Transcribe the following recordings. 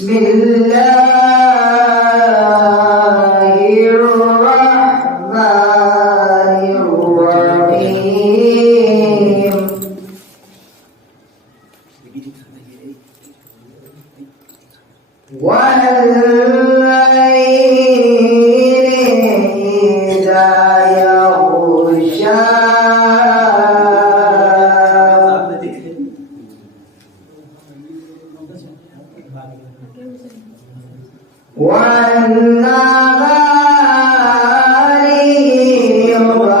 بسم الله الرحمن الرحيم والليل إذا يغشى والنهار إذا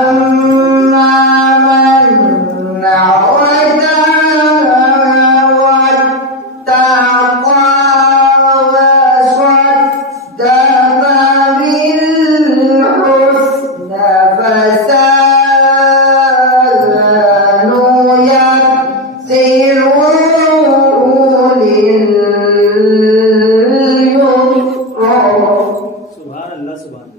فأما من عود واتقى وصدق بالحسنى فسنيسره لليسرى. سبحان اللہ سبحان اللہ.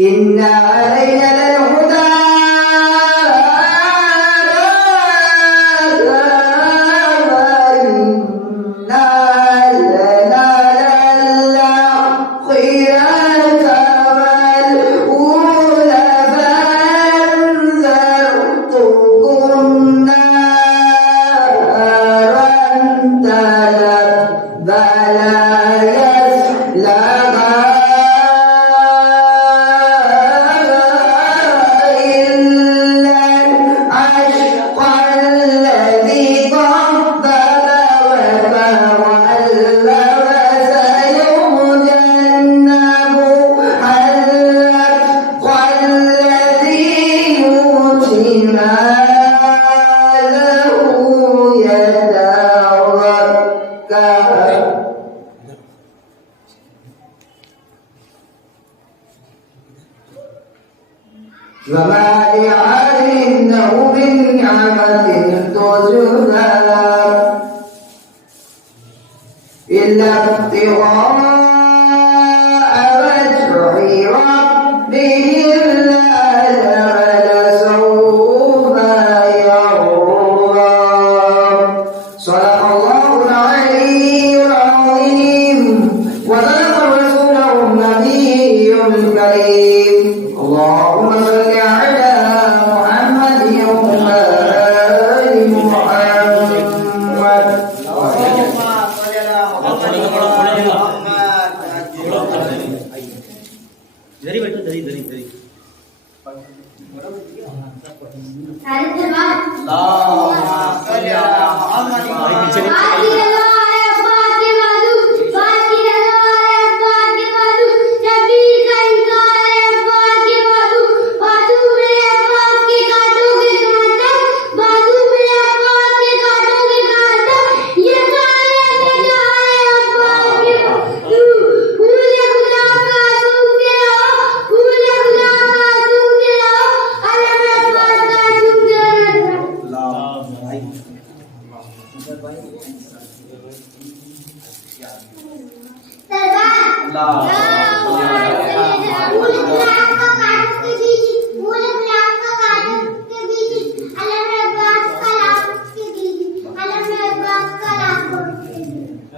إن علينا للهدى وما لعاد عنده من نعمة تجزى إلا ابتغاء وجه ربه الأعلى ولسوف يرضى. صدق الله العلي العظيم وصدق رسوله النبي الكريم. اللهم صل على محمد وعلى آل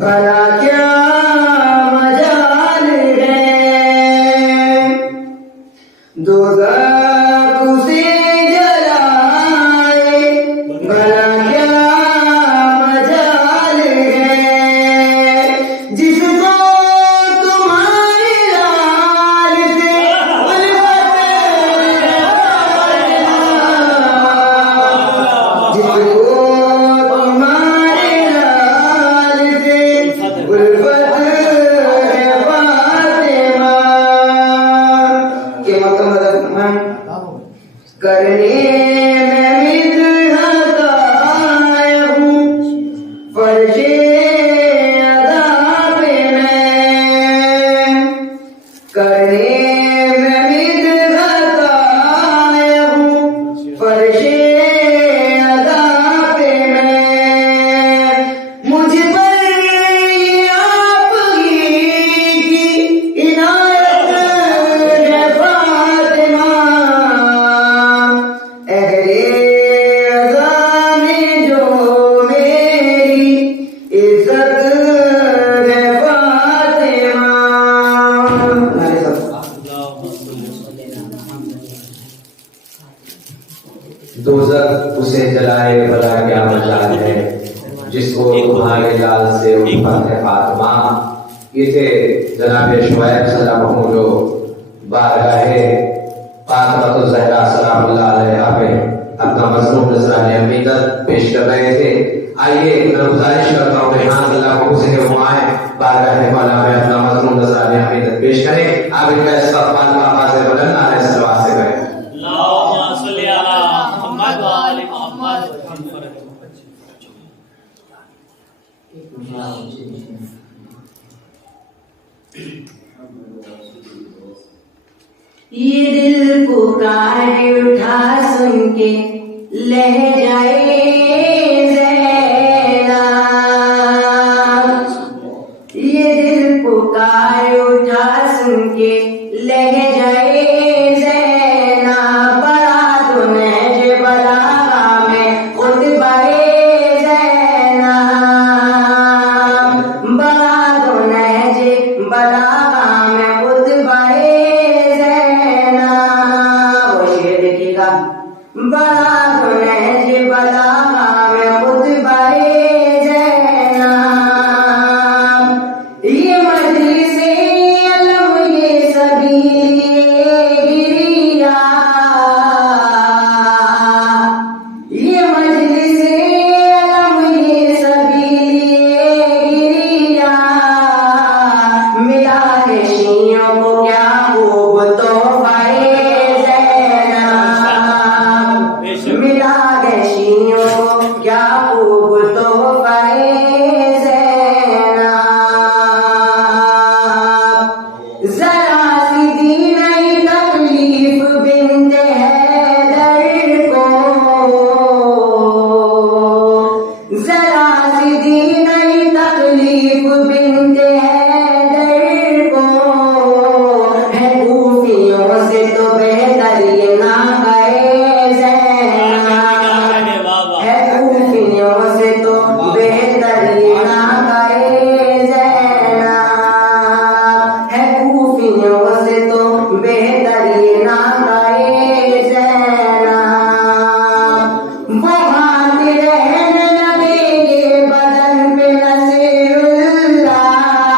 بھلا کیا مجال ہے دوزخ اسے جلائے بھلا کیا مجال ہے جس کو تمہاری لال سے جس کو تمہاری لال سے الفت ہے فاطمہ کہ مکمل کرنے میں مدحت آیا ہوں فرش عذاب میں کرنے میں مدحت آیا ہوں فرش عذاب میں مجھ پر یہ آپ ہی کی عنایت ہے فاطمہ اہل عزا میں جو میری عزت ہے فاطمہ دوزخ اسے جلائے بھلا کیا مجال ہے جس کو تمہارے لال سے الفت ہے فاطمہ. یہ تھے جناب شعیب سلام جو بارگاہ فاطمہ الزہرا سلام اللہ علیہا پہ اپنا مظلوم نذرانِ عقیدت پیش کر رہے تھے. آئیے میں گزارش کرتا ہوں کہ ہاں اللہ کو سے وہ آئے بارگاہ مولا میں اپنا مظلوم نذرانِ عقیدت پیش کریں. آپ ان کا استقبال کا آواز بلند علیہ الصلوۃ سے کریں. اللهم صل على محمد وآل محمد. یہ دل پکار اٹھا سن کے لہجائے زینب یہ دل پکار اٹھا سن کے لہجائے زینب بڑا تو نہج بلاغہ میں خطبہ زینب بڑا تو نہج بلاغہ میں خطبہ بڑا گنہج بلاغہ میں خطبہ زینب یہ مجلس علم یہ سبیل گریہ یہ مجلس علم یہ سبیل گریہ ملا ہے شیعوں کو کیا خوب تحفہ ملا ہے شیعوں کو کیا خوب تحفہ زینب ذرا سی دی نہیں تکلیف بنت حیدر کو ذرا سی دی نہیں تکلیف بنت حیدر کو ہے کوفیوں سے تو بہتر یہ نہ گئے زینب ہے کوفیوں سے تو بہتر یہ نہ گئے زینب ہے کوفیوں سے تو بہتر یہ نہ گئے زینب وہ ہاتھ رہنے لگے یہ بدن پہ نصیر اللہ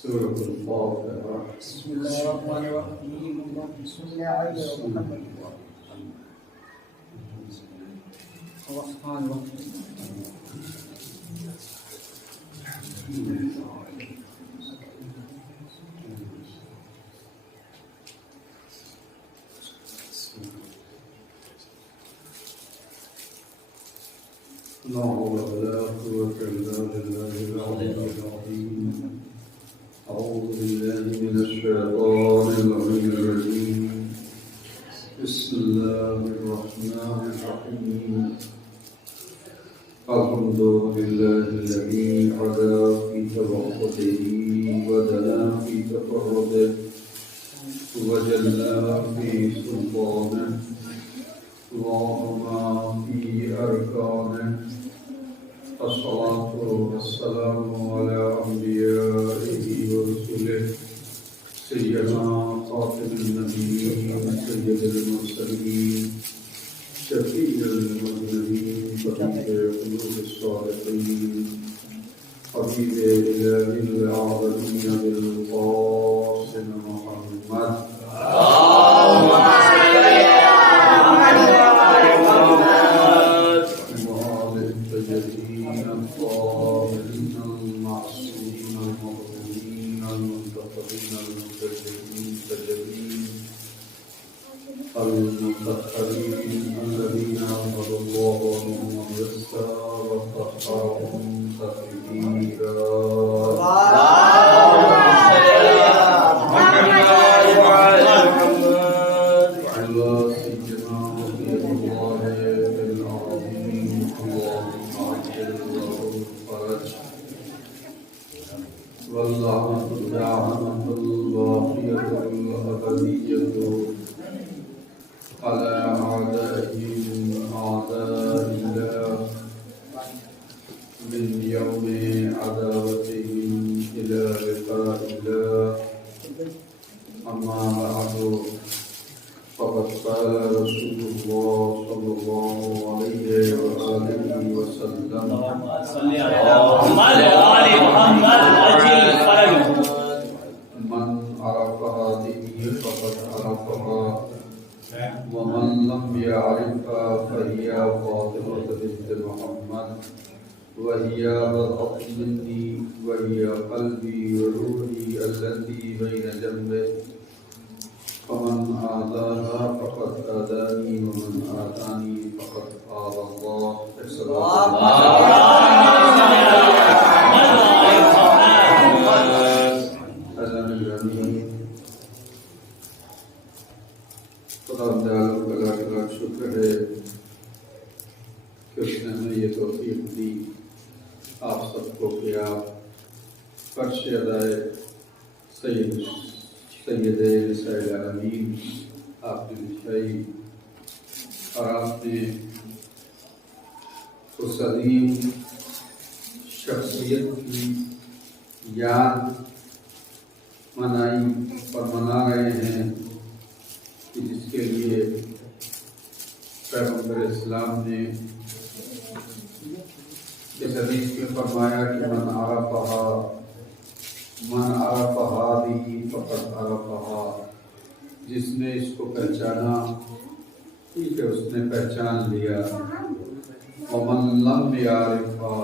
سورة الفاتحة. بسم الله الرحمن الرحيم بسم الله الرحمن الرحيم الرحمن الرحيم لا حول ولا قوة إلا بالله العلي العظيم. أعوذ بالله من الشيطان اللعين الرجيم. بسم الله الرحمن الرحيم. الحمد لله الذي عدا في توحده ودنا في تفرده وجلى في سلطانه وعظم في أركانه. الصلاة والسلام على أنبيائه ورسله سيدنا خاتم النبيين سيد المرسلين شفيع المذنبين طبيب قلوب الصالحين حبيب إله العالمين بالقاسم محمد. الطاهرين المعصومين المغفورين المنتقبين المنتجبين المتطهرين الذين أمر الله عنهم الرزق وطهرهم تطهيرا. واللعنة الباقية الأبدية على أعدائهم أعداء الله من يوم عداوتهم إلى لقاء الله. أما بعد فقد قال رسول الله صلى الله عليه وآله وسلم من عرف هذه فقد عرفها ومن لم يعرفها فهي فاطمة بنت محمد وهي بضعة مني وهي قلبي وروحي التي بين جنبه. فمن آذاها فقد آذاني ومن آذاني فقد آذى الله. خدا تعالیٰ کا لاکھ لاکھ شکر ہے کہ اس نے ہمیں یہ توفیق دی آپ سب کو کہ آپ فرش ادائے سید نساء العالمین آپ نے دکھائی اور آپ نے اس عظیم شخصیت کی یاد منائی اور منا رہے ہیں کہ جس کے لیے پیغمبر اسلام نے اس حدیث میں فرمایا کہ من عرفہا هذه فقد عرفہا. جس نے اس کو پہچانا ٹھیک ہے اس نے پہچان لیا. ومن لم یعرفہا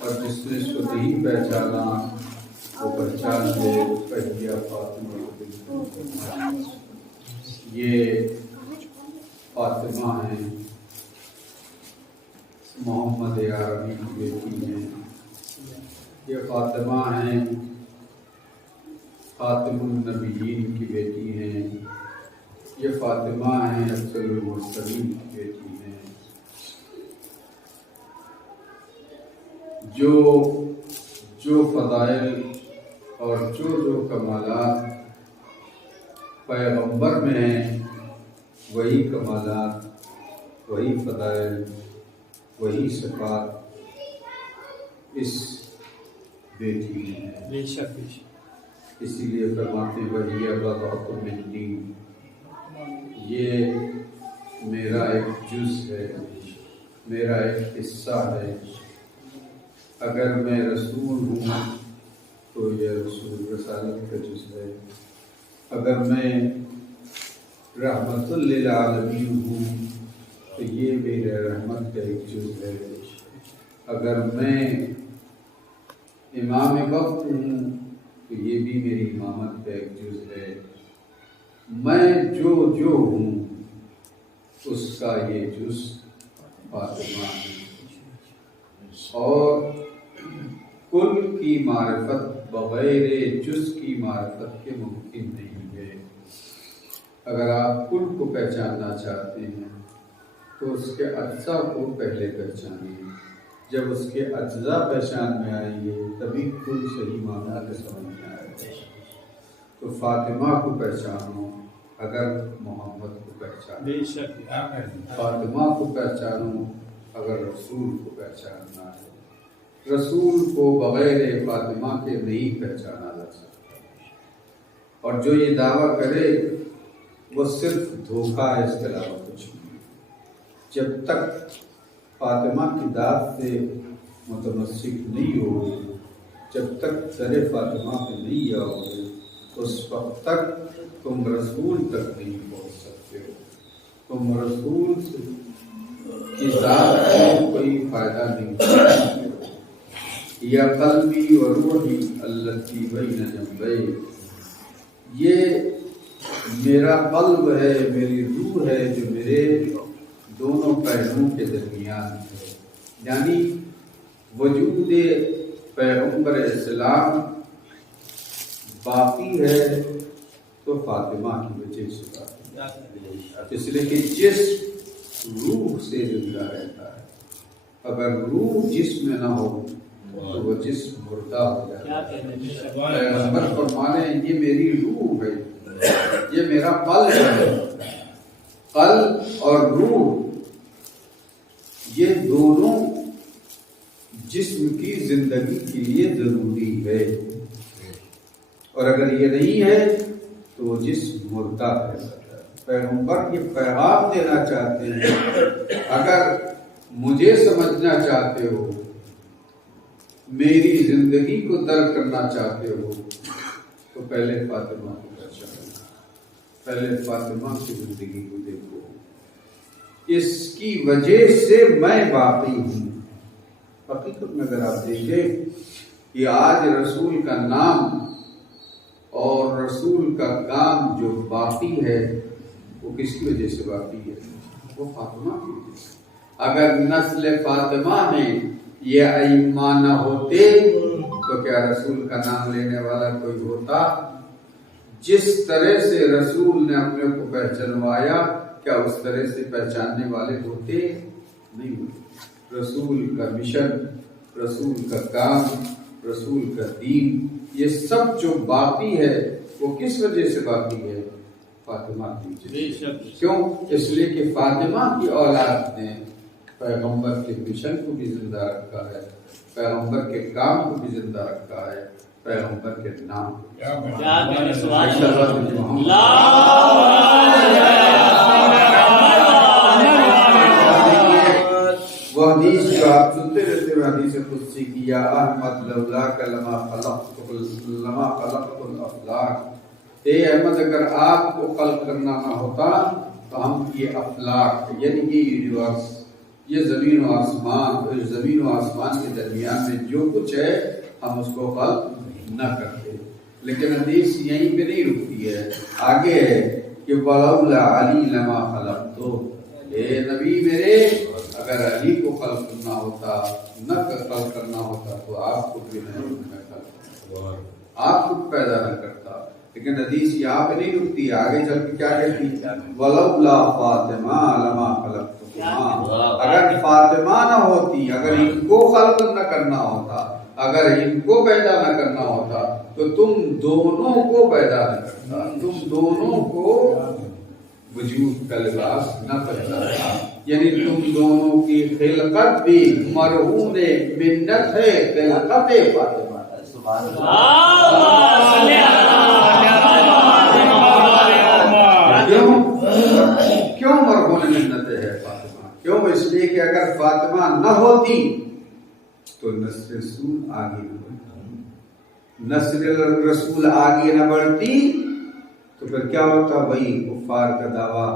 اور جس نے اس کو نہیں پہچانا وہ پہچان لے فہی فاطمہ. یہ فاطمہ ہیں محمد عربی کی بیٹی ہیں. یہ فاطمہ ہیں خاتم النبیین کی بیٹی ہیں. یہ فاطمہ ہیں افضل المرسلین کی بیٹی ہیں. جو فضائل اور جو کمالات پیغمبر میں ہیں وہی کمالات وہی فضائل وہی صفات اس بیٹی میں ہے. اسی لیے فرماتے وہی بضعۃ منی، یہ میرا ایک جز ہے، میرا ایک حصہ ہے. اگر میں رسول ہوں تو یہ رسول رسالت کا جز ہے۔ اگر میں رحمت للعالمین ہوں تو یہ میرے رحمت کا ایک جز ہے۔ اگر میں امام وقت ہوں تو یہ بھی میری امامت کا ایک جز ہے۔ میں جو ہوں اس کا یہ جز فاطمہ ہے۔ اور کل کی معرفت بغیر جز کی معرفت کے ممکن نہیں ہے۔ اگر آپ کل کو پہچاننا چاہتے ہیں تو اس کے اجزاء کو پہلے پہچانیے۔ جب اس کے اجزاء پہچان میں آئیں گے تبھی کل صحیح معنی کے سمجھ میں آئے گا۔ تو فاطمہ کو پہچانو اگر محمد کو پہچانو، فاطمہ کو پہچانو اگر رسول کو پہچاننا ہے۔ رسول کو بغیر فاطمہ کے نہیں پہچانا جا سکتا، اور جو یہ دعویٰ کرے وہ صرف دھوکہ ہے، اس کے علاوہ کچھ نہیں۔ جب تک فاطمہ کی ذات سے متمسک نہیں ہو، جب تک در فاطمہ پہ نہیں آؤ گے اس وقت تک تم رسول تک نہیں پہنچ سکتے ہو۔ تم رسول کی ذات کو کوئی فائدہ نہیں پہنچ سکتے ہو۔ یا قلبی و روحی التی بین جنبی، یہ میرا قلب ہے، میری روح ہے جو میرے دونوں پہلوؤں کے درمیان ہے۔ یعنی وجود پیغمبر اسلام باقی ہے تو فاطمہ کی وجہ سے باقی ہے، اس لیے کہ جسم روح سے زندہ رہتا ہے۔ اگر روح جسم میں نہ ہو تو وہ جسم مردہ ہو جاتا ہے۔ پیغمبر فرمانے یہ میری روح ہے، یہ میرا قلب ہے۔ قلب اور روح یہ دونوں جسم کی زندگی کے لیے ضروری ہے، اور اگر یہ نہیں ہے تو وہ جسم مردہ ہے۔ پیغمبر یہ پیغام دینا چاہتے ہیں، اگر مجھے سمجھنا چاہتے ہو، میری زندگی کو درک کرنا چاہتے ہو تو پہلے فاطمہ کو پہچانو، پہلے فاطمہ کی زندگی کو دیکھو۔ اس کی وجہ سے میں باقی ہوں۔ حقیقت میں اگر آپ دیکھیں کہ آج رسول کا نام اور رسول کا کام جو باقی ہے وہ کس کی وجہ سے باقی ہے؟ وہ فاطمہ کی وجہ سے۔ اگر نسل فاطمہ میں یہ ائمہ نہ ہوتے تو کیا رسول کا نام لینے والا کوئی ہوتا؟ جس طرح سے رسول نے اپنے کو پہچانوایا کیا اس طرح سے پہچاننے والے ہوتے؟ نہیں ہوتے۔ رسول کا مشن، رسول کا کام، رسول کا دین، یہ سب جو باقی ہے وہ کس وجہ سے باقی ہے؟ فاطمہ کی وجہ سے۔ کیوں؟ اس لیے کہ فاطمہ کی اولاد نے پیغمبر کے مشن کو بھی زندہ رکھا ہے، پیغمبر کے کام کو بھی زندہ رکھا ہے، پیغمبر کے نام کو بھی وہ حدیث جو آپ سنتے رہتے ہیں، حدیث قدسی کی، یا احمد لولاک لما خلقت الافلاک، اے احمد اگر آپ کو خلق کرنا نہ ہوتا تو ہم یہ افلاک یعنی یہ یونیورس، یہ زمین و آسمان، زمین و آسمان کے درمیان میں جو کچھ ہے ہم اس کو خلق نہ کرتے۔ لیکن حدیث یہیں پہ نہیں رکتی ہے، آگے ہے کہ وَلَوْلَا عَلِي لَمَا خَلَقْتُ، اے نبی میرے اگر علی کو خلق کرنا ہوتا، نہ خلق کرنا ہوتا تو آپ کو بھی نہیں خلق، آپ کو پیدا نہ کرتا۔ لیکن حدیث یہاں پہ نہیں رکتی، آگے چل کے کیا کہتی ہے؟ وَلَوْلَا فَاطِمَةَ لَمَا خَلَقْتُكُمَا، اگر فاطمہ نہ ہوتی، اگر ان کو خلق نہ کرنا ہوتا، اگر ان کو پیدا نہ کرنا ہوتا تو تم دونوں کو پیدا نہ کرتا، تم دونوں کو وجود کا لباس نہ پہناتا۔ یعنی تم دونوں کی خلقت بھی مرہون منت ہے، خلقت فاطمہ۔ کیوں مرہون منت ہے فاطمہ؟ کیوں؟ اس لیے کہ اگر فاطمہ نہ ہوتی تو نسل رسول آگے نہ بڑھتا، نسل رسول آگے نہ بڑھتی تو پھر کیا ہوتا؟ وہی کفار کا دعویٰ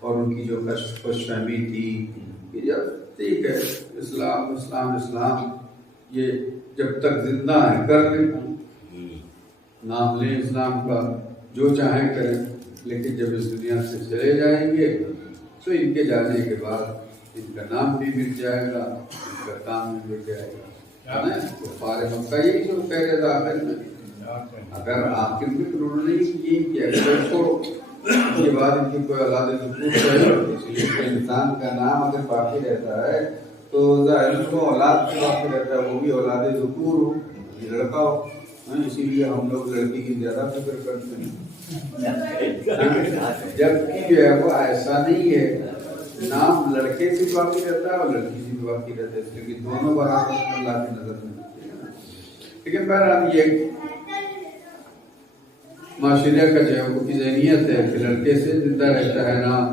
اور ان کی جو خوش فہمی تھی کہ جب ٹھیک ہے اسلام اسلام اسلام، یہ جب تک زندہ ہے کر لیں، نام لیں اسلام کا، جو چاہیں کریں، لیکن جب اس دنیا سے چلے جائیں گے تو ان کے جانے کے بعد ان کا نام بھی مٹ جائے گا، ان کا کام بھی مٹ جائے گا۔ کفار مکہ یہی جو کہہ رہے تھا آخر میں، اگر آخر میں انہوں نے یہ کیا کہ یہ بات ان کی کوئی اولاد ذکور ہے، اس لیے کہ انسان کا نام اگر باقی رہتا ہے تو ظاہر کو اولاد بھی باقی رہتا ہے، وہ بھی اولاد ذکور ہو، یہ لڑکا ہو، اسی لیے ہم لوگ لڑکی کی زیادہ فکر کرتے ہیں، جبکہ جو ہے وہ ایسا نہیں ہے، نام لڑکے سے باقی رہتا ہے اور لڑکی سے بھی باقی رہتا ہے، اس لیے کہ دونوں برابر اللہ کی نظر میں ہوتے ہیں۔ لیکن بہرحال یہ معاشرے کا جو ہے وہ کی ذہنیت ہے کہ لڑکے سے زندہ رہتا ہے نام،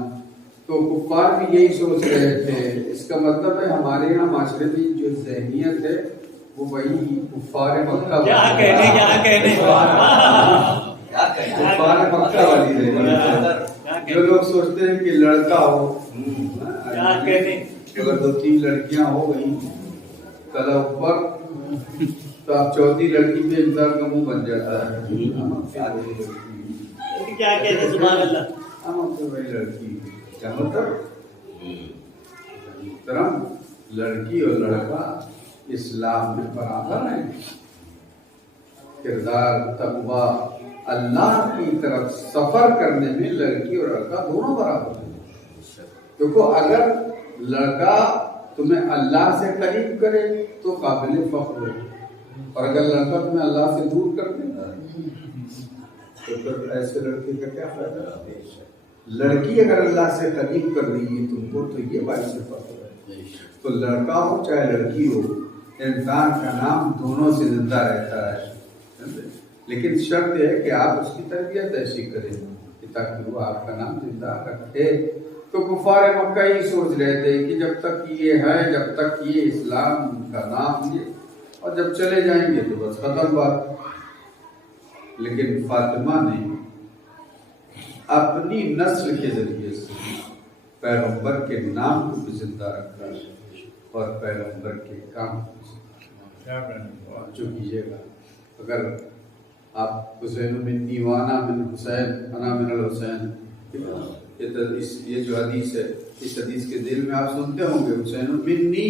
تو کفار بھی یہی سوچ رہے تھے۔ اس کا مطلب ہے ہمارے یہاں معاشرے کی جو ذہنیت ہے وہ وہی کفار مکہ کفار مکہ والی ذہنیت، جو لوگ سوچتے ہیں کہ لڑکا ہو، اگر 2-3 لڑکیاں ہو گئی کل اوپر تو آپ چوتھی لڑکی پہ انسان کا منہ بن جاتا ہے، کیا کہتے ہیں سبحان اللہ، ہم اپنے وہی لڑکی کیا مطلب محترم، لڑکی اور لڑکا اسلام میں برابر ہیں، کردار تقویٰ اللہ کی طرف سفر کرنے میں لڑکی اور لڑکا دونوں برابر ہیں۔ دیکھو اگر لڑکا تمہیں اللہ سے قریب کرے تو قابل فخر ہو، اور اگر لڑکا تمہیں اللہ سے دور کر دے تو پھر ایسے لڑکے کا کیا فائدہ؟ لڑکی اگر اللہ سے قریب کر رہی ہے تم کو تو یہ باعث فخر ہے۔ تو لڑکا ہو چاہے لڑکی ہو، انسان کا نام دونوں سے زندہ رہتا ہے، لیکن شرط یہ ہے کہ آپ اس کی تربیت ایسی کریں تاکہ وہ آپ کا نام زندہ رکھے۔ تو کفار مکہ یہ سوچ رہے تھے کہ جب تک یہ ہے، جب تک یہ اسلام کا نام یہ، اور جب چلے جائیں گے تو بس ختم بات۔ لیکن فاطمہ نے اپنی نسل کے ذریعے سے پیغمبر کے نام کو بھی زندہ رکھا اور پیغمبر کے کام کو جو کیجیے گا، اگر آپ حسین منی وانا من حسین انا من الحسین، یہ جو حدیث ہے، اس حدیث کے دل میں آپ سنتے ہوں گے حسین منی،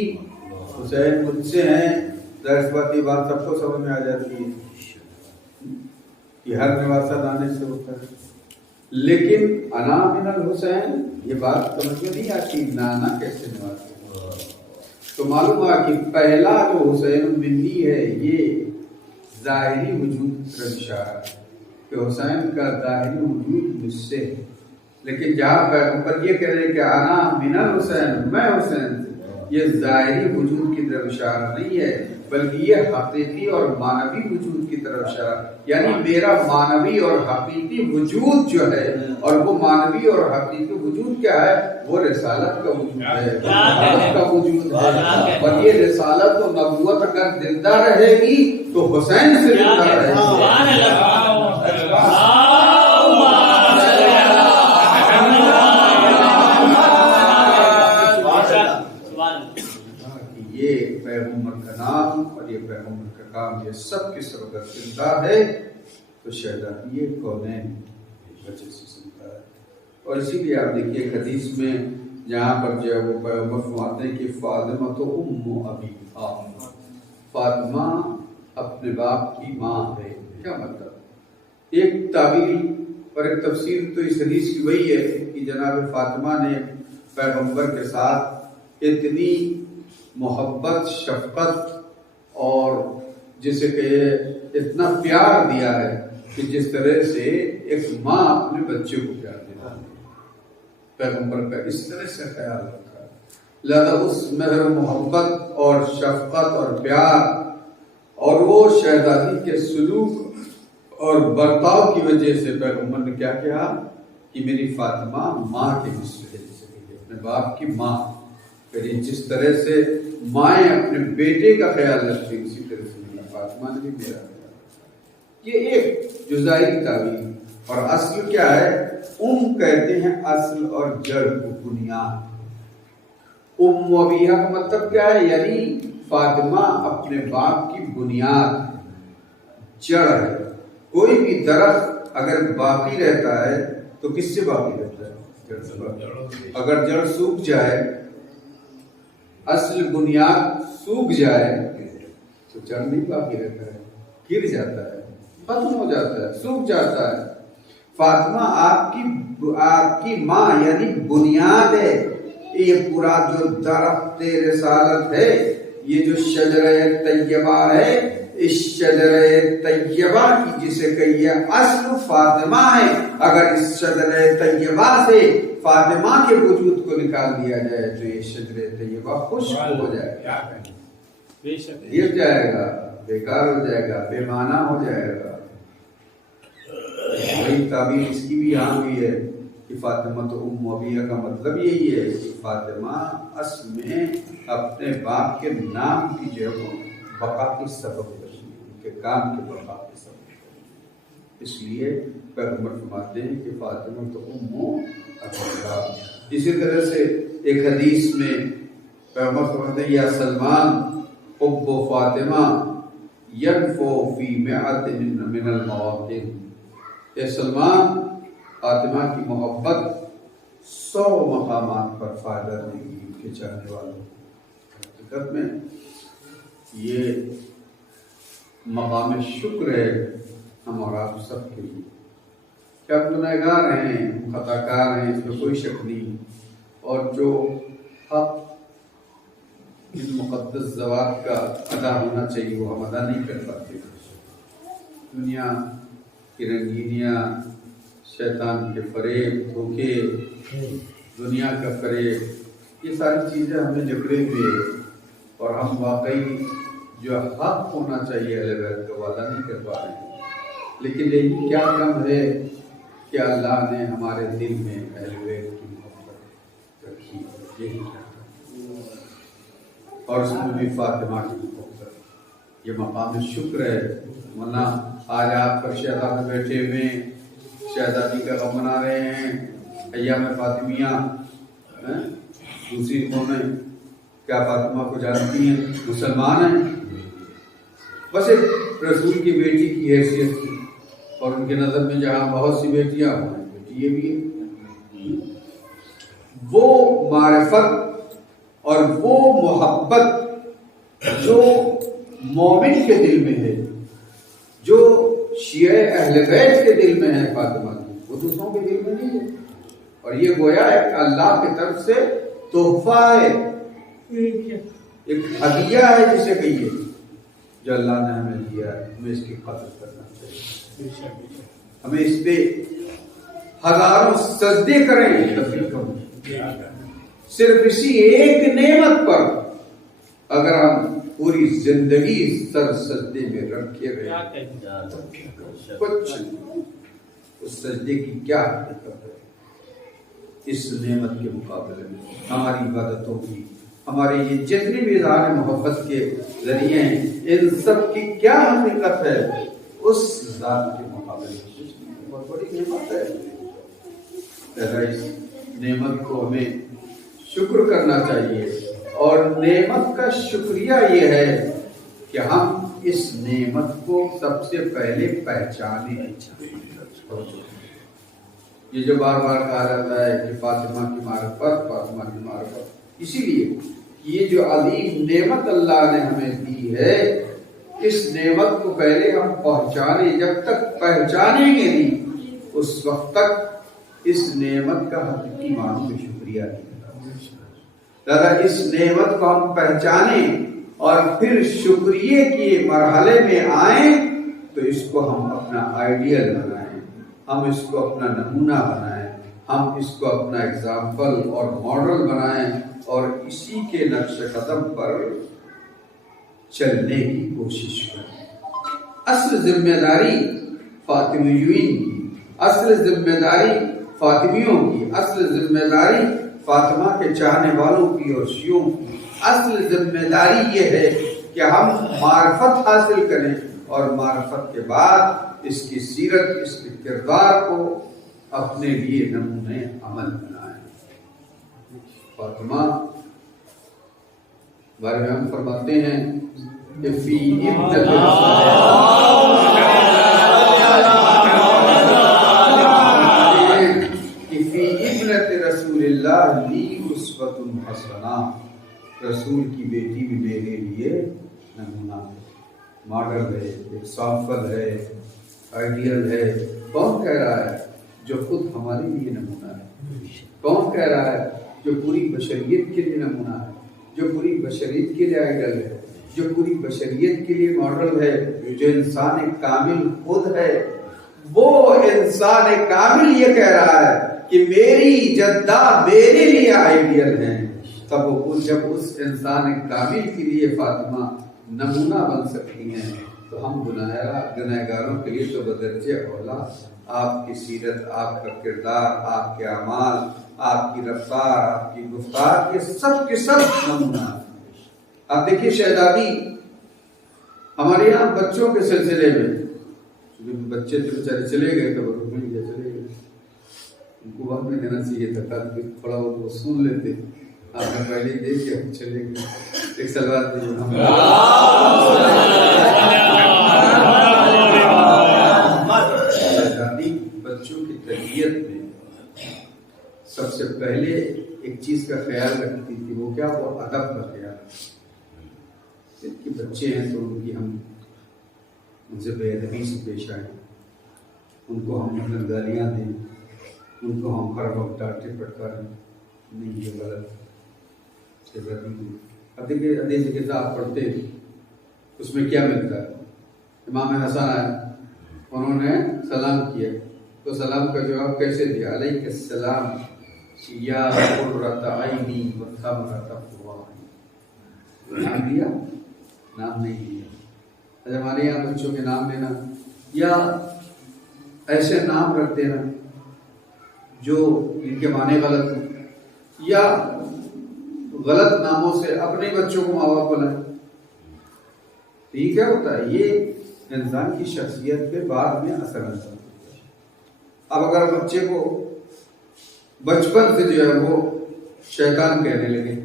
حسین مجھ سے ہیں، ظاہر بات یہ بات سب کو سمجھ میں آ جاتی ہے کہ ہر نواسہ دانے سے ہوتا ہے، لیکن انا من الحسین یہ بات سمجھ میں نہیں آتی، نانا کیسے نواسے؟ تو معلوم ہوا کہ پہلا جو حسین منی ہے یہ ظاہری وجود کا اشارہ ہے کہ حسین کا ظاہری وجود مجھ سے ہے، لیکن جہاں پیغمبر یہ کہہ رہے ہیں کہ انا من الحسین، میں حسین سے، یہ ظاہری وجود کی طرف اشارہ نہیں ہے بلکہ یہ حقیقی اور معنوی وجود کی طرف اشارہ، یعنی میرا معنوی اور حقیقی وجود جو ہے، اور وہ معنوی اور حقیقی وجود کیا ہے؟ وہ رسالت کا وجود ہے، نبوت کا وجود ہے، اور یہ رسالت و نبوت اگر زندہ رہے گی تو حسین سے زندہ رہے گی۔ یہ پیغمبر کا نام اور یہ پیغمبر کا کام یہ سب کی سب اگر زندہ ہے تو شہزادی یہ کونین وجہ سے زندہ ہے۔ اور اسی لیے آپ دیکھیے ایک حدیث میں جہاں پر جو ہے وہ پیغمبر فرماتے ہیں کہ فاطمہ تو ام ابی، فاطمہ اپنے باپ کی ماں ہے۔ کیا مطلب؟ ایک تعبیری اور ایک تفسیر تو اس حدیث کی وہی ہے کہ جناب فاطمہ نے پیغمبر کے ساتھ اتنی محبت، شفقت اور جسے کہ اتنا پیار دیا ہے کہ جس طرح سے ایک ماں اپنے بچے کو پیار دیتا ہے، پیغمبر کا اس طرح سے خیال رکھا ہے، لہذا اس مہر و محبت اور شفقت اور پیار اور وہ شہزادی کے سلوک اور برتاؤ کی وجہ سے پیغمبر نے کیا کہا کہ میری فاطمہ ماں کے مثل ہے، جسے کہ اپنے باپ کی ماں، یعنی جس طرح سے مائیں اپنے بیٹے کا خیال رکھتی اسی طرح سے میری فاطمہ نے بھی میرا خیال رکھا۔ یہ ایک جزائی تعبیر. اور اصل کیا ہے؟ کہتے ہیں اصل اور جڑ کو بنیاد. و ابیہا کا مطلب کیا ہے؟ یعنی فاطمہ اپنے باپ کی بنیاد جڑ ہے. کوئی بھی درخت اگر باقی رہتا ہے تو کس سے باقی رہتا ہے؟ جڑ سے باقی. اگر جڑ سوکھ جائے، اصل بنیاد سوکھ جائے تو جڑ نہیں باقی رہتا ہے، گر جاتا ہے، ختم ہو جاتا ہے، سوکھ جاتا ہے. فاطمہ آپ کی ماں یعنی بنیاد ہے. یہ پورا جو درخت رسالت ہے، یہ جو شجرہ طیبہ ہے، اس شجرہ طیبہ کی جسے کہیے اصل فاطمہ ہے. اگر اس شجرہ طیبہ سے فاطمہ کے وجود کو نکال دیا جائے تو یہ شجرہ طیبہ خشک ہو جائے گا، گر جائے گا، بیکار ہو جائے گا، بے معنی ہو جائے گا. وہی تعبیر اس کی بھی یہاں بھی ہے کہ فاطمہ تو ام ابیہ کا مطلب یہی ہے کہ فاطمہ اصل میں اپنے باپ کے نام کی جو بقا کی سبب بنی، ان کے کام کے بقا کی سبب بنی. اس لیے پیغمبر فرماتے ہیں کہ فاطمہ تو ام ابیہ. اسی طرح سے ایک حدیث میں پیغمبر فرماتے ہیں یا سلمان حب فاطمہ ینفو فی مئات من المواطن. اے سلمان، فاطمہ کی محبت 100 مقامات پر فائدہ دے گی ان کے چاہنے والوں. حقیقت میں یہ مقام شکر ہے ہم اور آپ سب کے لیے کہ ہم گنہگار ہیں، خطا کار ہیں، اس میں کوئی شک نہیں. اور جو حق ان مقدس زوات کا ادا ہونا چاہیے وہ ہم ادا نہیں کر پاتے. دنیا کی رنگینیاں، شیطان کے فریب، دھوکے، دنیا کا فریب، یہ ساری چیزیں ہمیں جکڑے ہوئے اور ہم واقعی جو حق ہونا چاہیے اہل بیت کا وعدہ نہیں کر پا رہے ہیں. لیکن یہی کیا کم ہے کہ اللہ نے ہمارے دل میں اہل بیت کی محبت رکھی، یہی اور اس میں بھی فاطمہ کی محبت. یہ مقام شکر ہے. ورنہ آج آپ پر شہزاد میں بیٹھے ہوئے شہزادی کا غم منا رہے ہیں، ایام فاطمیہ. دوسری قومیں کیا فاطمہ کو جانتی ہیں؟ مسلمان ہیں، بس ایک رسول کی بیٹی کی حیثیت سے، اور ان کے نظر میں جہاں بہت سی بیٹیاں ہیں، بیٹی یہ بھی ہے. وہ معرفت اور وہ محبت جو مومن کے دل میں ہے، جو شیعہ اہل بیت کے دل میں ہے فاطمہ کی، وہ دوسروں کے دل میں نہیں ہے. اور یہ گویا ایک اللہ کی طرف سے تحفہ ہے، ایک ہدیہ ہے جسے کہیے، جو اللہ نے ہمیں دیا ہے. ہمیں اس کی قدر کرنا چاہیے. ہمیں اس پہ ہزاروں سجدے کریں. صرف اسی ایک نعمت پر اگر ہم پوری زندگی سر سجدے میں رکھے رہے کچھ اس سجدے کی کیا حقیقت ہے اس نعمت کے مقابلے میں؟ ہماری عبادتوں کی، ہمارے یہ جتنے بھی اظہار محبت کے ذریعے ہیں، ان سب کی کیا حقیقت ہے اس ذات کے مقابلے میں؟ کچھ نہیں. بہت بڑی نعمت ہے. اس نعمت کو ہمیں شکر کرنا چاہیے. اور نعمت کا شکریہ یہ ہے کہ ہم اس نعمت کو سب سے پہلے پہچانیں. یہ جو بار بار کہا جاتا ہے کہ فاطمہ کی معرفت، فاطمہ کی معرفت، اسی لیے یہ جو عظیم نعمت اللہ نے ہمیں دی ہے، اس نعمت کو پہلے ہم پہچانیں. جب تک پہچانیں گے نہیں اس وقت تک اس نعمت کا حقیقی معنی میں شکریہ نہیں. دادا اس نعمت کو ہم پہچانیں اور پھر شکریہ کے مرحلے میں آئیں تو اس کو ہم اپنا آئیڈیل بنائیں، ہم اس کو اپنا نمونہ بنائیں، ہم اس کو اپنا اگزامپل اور ماڈل بنائیں اور اسی کے نقش قدم پر چلنے کی کوشش کریں. اصل ذمہ داری فاطمیین کی، اصل ذمہ داری فاطمیوں کی، اصل ذمہ داری فاطمہ کے چاہنے والوں کی اور شیعوں کی. اصل ذمہ داری یہ ہے کہ ہم معرفت حاصل کریں اور معرفت کے بعد اس کی سیرت، اس کے کردار کو اپنے لیے نمونے عمل بنائیں۔ فاطمہ بارے میں ہم فرماتے ہیں کہ فی ابنت رسول اللہ لی اسوۃ حسنہ، رسول کی بیٹی بھی میرے لیے نمونہ ہے، ماڈل ہے، ایگزامپل ہے، آئیڈیل ہے۔ کون کہہ رہا ہے؟ جو خود ہمارے لیے نمونہ ہے۔ کون کہہ رہا ہے؟ جو پوری بشریت کے لیے نمونہ ہے، جو پوری بشریت کے لیے آئیڈل ہے، جو پوری بشریت کے لیے ماڈل ہے، جو انسان کامل خود ہے۔ وہ انسان کامل یہ کہہ رہا ہے کہ میری جدہ میرے لیے آئیڈیل ہے، تب وہ جب اس انسان کامل کے لیے فاطمہ نمونہ بن سکتی ہیں، تو ہم گنہگاروں کے لیے تو بدرجہ اولا آپ کی سیرت، آپ کا کردار، آپ کے اعمال، آپ کی رفتار، آپ کی گفتار، یہ سب کے سب نمونہ ہیں۔ آپ دیکھیے شہزادی ہمارے یہاں بچوں کے سلسلے میں، بچے تو بیچارے چلے گئے تو مل گئے، چلے گئے، ان کو وقت میں دینا چاہیے تھا تاکہ تھوڑا وہ سن لیتے۔ آپ نے پہلے دیکھ کے ہم چلے گئے۔ ایک سلوات دیجیے۔ شہزادی بچوں کی تربیت میں سب سے پہلے ایک چیز کا خیال رکھتی تھی، وہ کیا؟ وہ ادب کا خیال۔ ان کے بچے ہیں تو ان کی ہم ان سے بے ادبی سے پیش آئیں، ان کو ہم گالیاں دیں، ان کو ہم ہر وقت ڈانٹے پٹکاریں، نہیں، یہ غلط ہے۔ اب دیکھیے حدیث کی کتاب پڑھتے ہیں، اس میں کیا ملتا ہے؟ امام حسن آئے، انہوں نے سلام کیا، تو سلام کا جواب کیسے دیا؟ علیک السلام یا قرۃ عینی و ثمرۃ فؤادی۔ نام دیا؟ نام نہیں دیا۔ ہمارے یہاں بچوں کے نام لینا یا ایسے نام رکھ دینا جو ان کے معنی غلط ہوں، یا غلط ناموں سے اپنے بچوں کو ماں باپ بنائیں، تو یہ کیا ہوتا ہے؟ یہ انسان کی شخصیت پہ بعد میں اثر ہوتا ہے۔ اب اگر بچے کو بچپن سے جو ہے وہ شیطان کہنے لگے،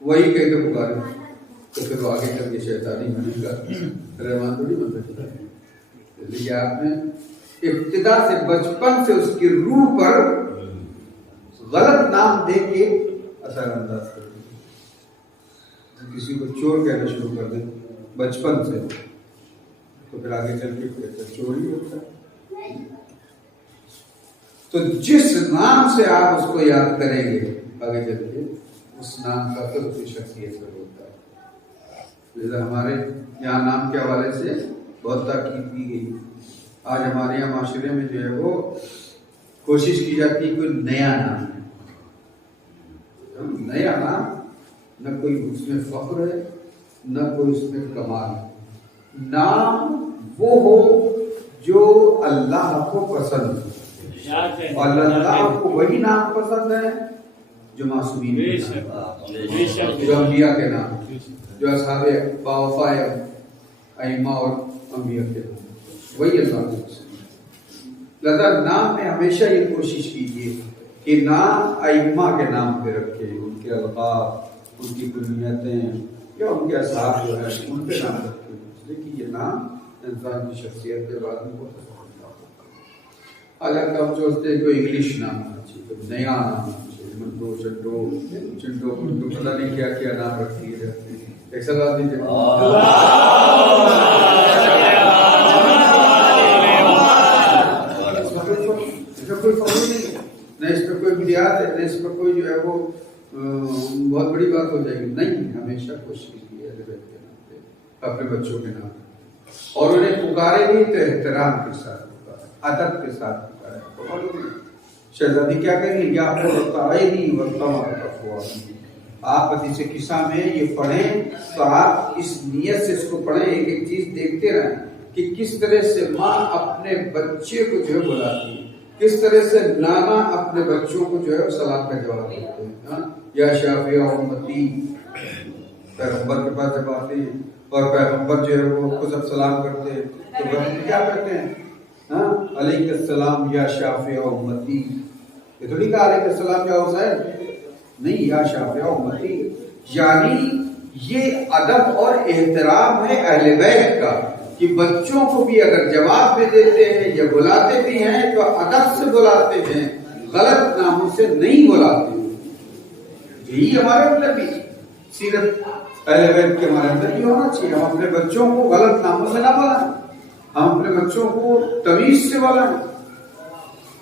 وہی کہہ کے پکارے، تو پھر وہ آگے چل کے شیطانی بنے گا، رحمان تھوڑی بن سکتا ہے۔ اس لیے آپ نے ابتدا سے بچپن سے اس کی روح پر غلط نام دے کے اثر انداز کر دیں۔ کسی کو چور کہنا شروع کر دیں بچپن سے، تو پھر آگے چل کے چور ہی ہوتا ہے۔ تو جس نام سے آپ اس کو یاد کریں گے آگے چل کے، اس نام کا اثر اس کی شخصیت پر ہوتا ہے۔ لہذا ہمارے یہاں نام کے حوالے سے بہت تاکید کی گئی۔ آج ہمارے یہاں معاشرے میں جو ہے وہ کوشش کی جاتی ہے کوئی نیا نام، نیا نام، نہ کوئی اس میں فخر ہے، نہ کوئی اس میں کمال ہے۔ نام وہ ہو جو اللہ کو پسند ہے، اور اللہ کو وہی نام پسند ہے جو معصومین کے نام، جو انبیاء کے نام، جو اصحاب باوفا ائمہ اور انبیاء کے نام، وہی اللہ کو پسند ہے۔ لہذا نام میں ہمیشہ یہ کوشش کیجیے کہ نام ائمہ کے نام پہ رکھے، ان کے القاب، ان کی کنیتیں یا ان کے اصحاب جو ہے ان پہ نام رکھے، اس لیے کہ یہ نام انسان کی شخصیت کے بعد میں بہت اثر ہوتا ہے۔ اگر ہم سوچتے ہیں کوئی انگلش نام ہونا چاہیے، کوئی نیا نام ہونا چاہیے، منٹو چنٹو چنٹو منٹو، پتہ نہیں کیا کیا نام رکھتی ہے۔ ایک سلام دیجیے۔ کوئی فخر نہیں ہے، نہ اس پہ کوئی امتیاز ہے، نہ اس پہ کوئی جو ہے وہ بہت بڑی بات ہو جائے گی، نہیں۔ ہمیشہ کوشش کی ہے کے نام پہ، اپنے بچوں کے نام پہ، اور انہیں پکارے بھی تو احترام کے ساتھ پکارے، ادب کے ساتھ پکارے۔ شہزادی کیا کہیں گے؟ یا آپ حدیث قصہ میں یہ پڑھیں تو آپ اس نیت سے اس کو پڑھیں، ایک ایک چیز دیکھتے رہیں کہ کس طرح سے ماں اپنے بچے کو جو ہے بلاتی ہے، کس طرح سے نانا اپنے بچوں کو جو ہے سلام کا جواب دیتے ہیں۔ یا شافیہ امتی، پیغمبر کے پاس جب آتے ہیں اور پیغمبر جو ہے وہ خود جب سلام کرتے ہیں تو بندے کیا کرتے ہیں؟ ہاں علیہ السلام یا شافع امتی. یہ تو نہیں کہا علیہ السلام یا حسین، نہیں، یا شافع امتی. یعنی یہ ادب اور احترام ہے اہل بیت کا کہ بچوں کو بھی اگر جواب بھی دیتے ہیں یا بلاتے بھی ہیں تو ادب سے بلاتے ہیں، غلط ناموں سے نہیں بلاتے ہیں. یہی ہمارے اندر بھی سیرت اہل بیت کے ہمارے اندر یہ ہونا چاہیے. ہم اپنے بچوں کو غلط ناموں سے نہ بلائیں، ہم اپنے بچوں کو تمیز سے بلائیں.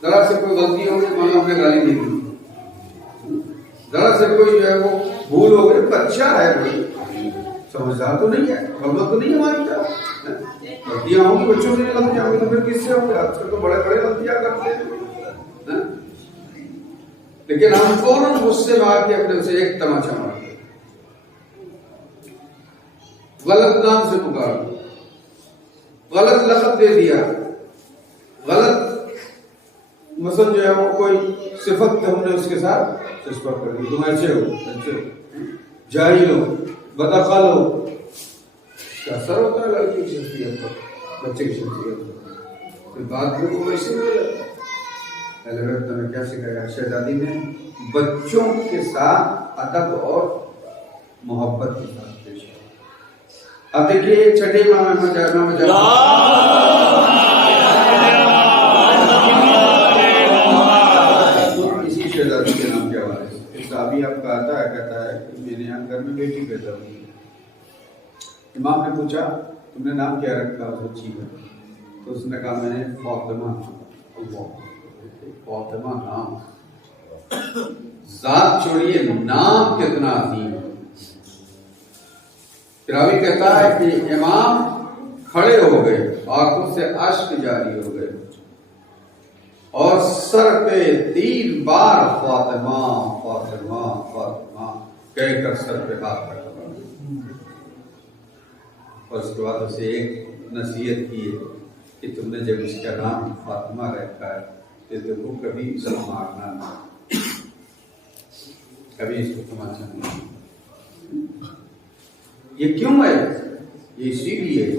ذرا سے کوئی غلطی ہو گئی ہم نے گالی دے دی، ذرا سے کوئی جو ہے وہ بھول ہو گئی، بچہ ہے بھائی، سمجھدار تو نہیں ہے، غلط تو نہیں ہماری طرف. غلطیاں ہوں گی بچوں سے نہیں غلطیاں ہوں گی تو پھر کس سے ہوں گے؟ آج کل تو بڑے بڑے غلطیاں کرتے ہیں، لیکن ہم فوراً غصے میں آ کے اپنے سے ایک تماچا مارتے، غلط نام سے پکار، غلط لقب دے دیا، غلط مثلا جو ہے وہ کوئی صفت ہم نے اس کے ساتھ نسبت کر دی، تم ایسے ہو، اچھے ہو، جاہل ہو، بدعقل ہو. کیا اثر ہوتا ہے لڑکی کی شخصیت پر، بچے کی شخصیت پر؟ پھر بعد میں وہ ویسے نہیں لگتا. پہلے وقت میں کیا سکھایا شہزادی نے؟ بچوں کے ساتھ ادب اور محبت کے ساتھ پیش آیا. اب دیکھیے چھٹے امام اسی شہزادی کے نام کے حوالے سے ایک صحابی آپ کا آتا ہے، کہتا ہے کہ میرے یہاں گھر میں بیٹی پیدا ہوئی. امام نے پوچھا تم نے نام کیا رکھا اس بچی کا؟ تو اس نے کہا میں نے فاطمہ. فاطمہ نام، ذات چھوڑیے نام کتنا عظیم. راوی کہتا ہے کہ امام کھڑے ہو گئے، آنکھوں سے اشک جاری ہو گئے اور سر پہ 3 بار فاطمہ فاطمہ فاطمہ کہہ کر سر پہ ہاتھ رکھا اور اس کے بعد اسے ایک نصیحت کی کہ تم نے جب اس کا نام فاطمہ رکھا ہے تو دیکھو کبھی اس کو مارنا نہ، کبھی اس کو تماچا نہیں. یہ کیوں ہے؟ یہ اسی لیے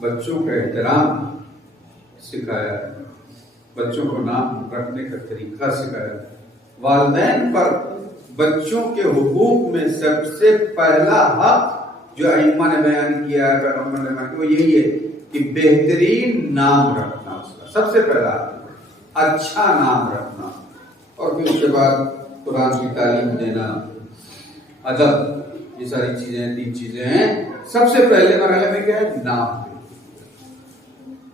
بچوں کا احترام سکھایا، بچوں کو نام رکھنے کا طریقہ سکھایا. والدین پر بچوں کے حقوق میں سب سے پہلا حق جو ائمہ نے بیان کیا ہے، پیغمبر نے بیان کیا، وہ یہی ہے کہ بہترین نام رکھنا. اس کا سب سے پہلا اچھا نام رکھنا، اور پھر اس کے بعد قرآن کی تعلیم دینا، ادب، یہ ساری چیزیں 3 چیزیں ہیں. سب سے پہلے مرحلے میں کیا ہے؟ نام.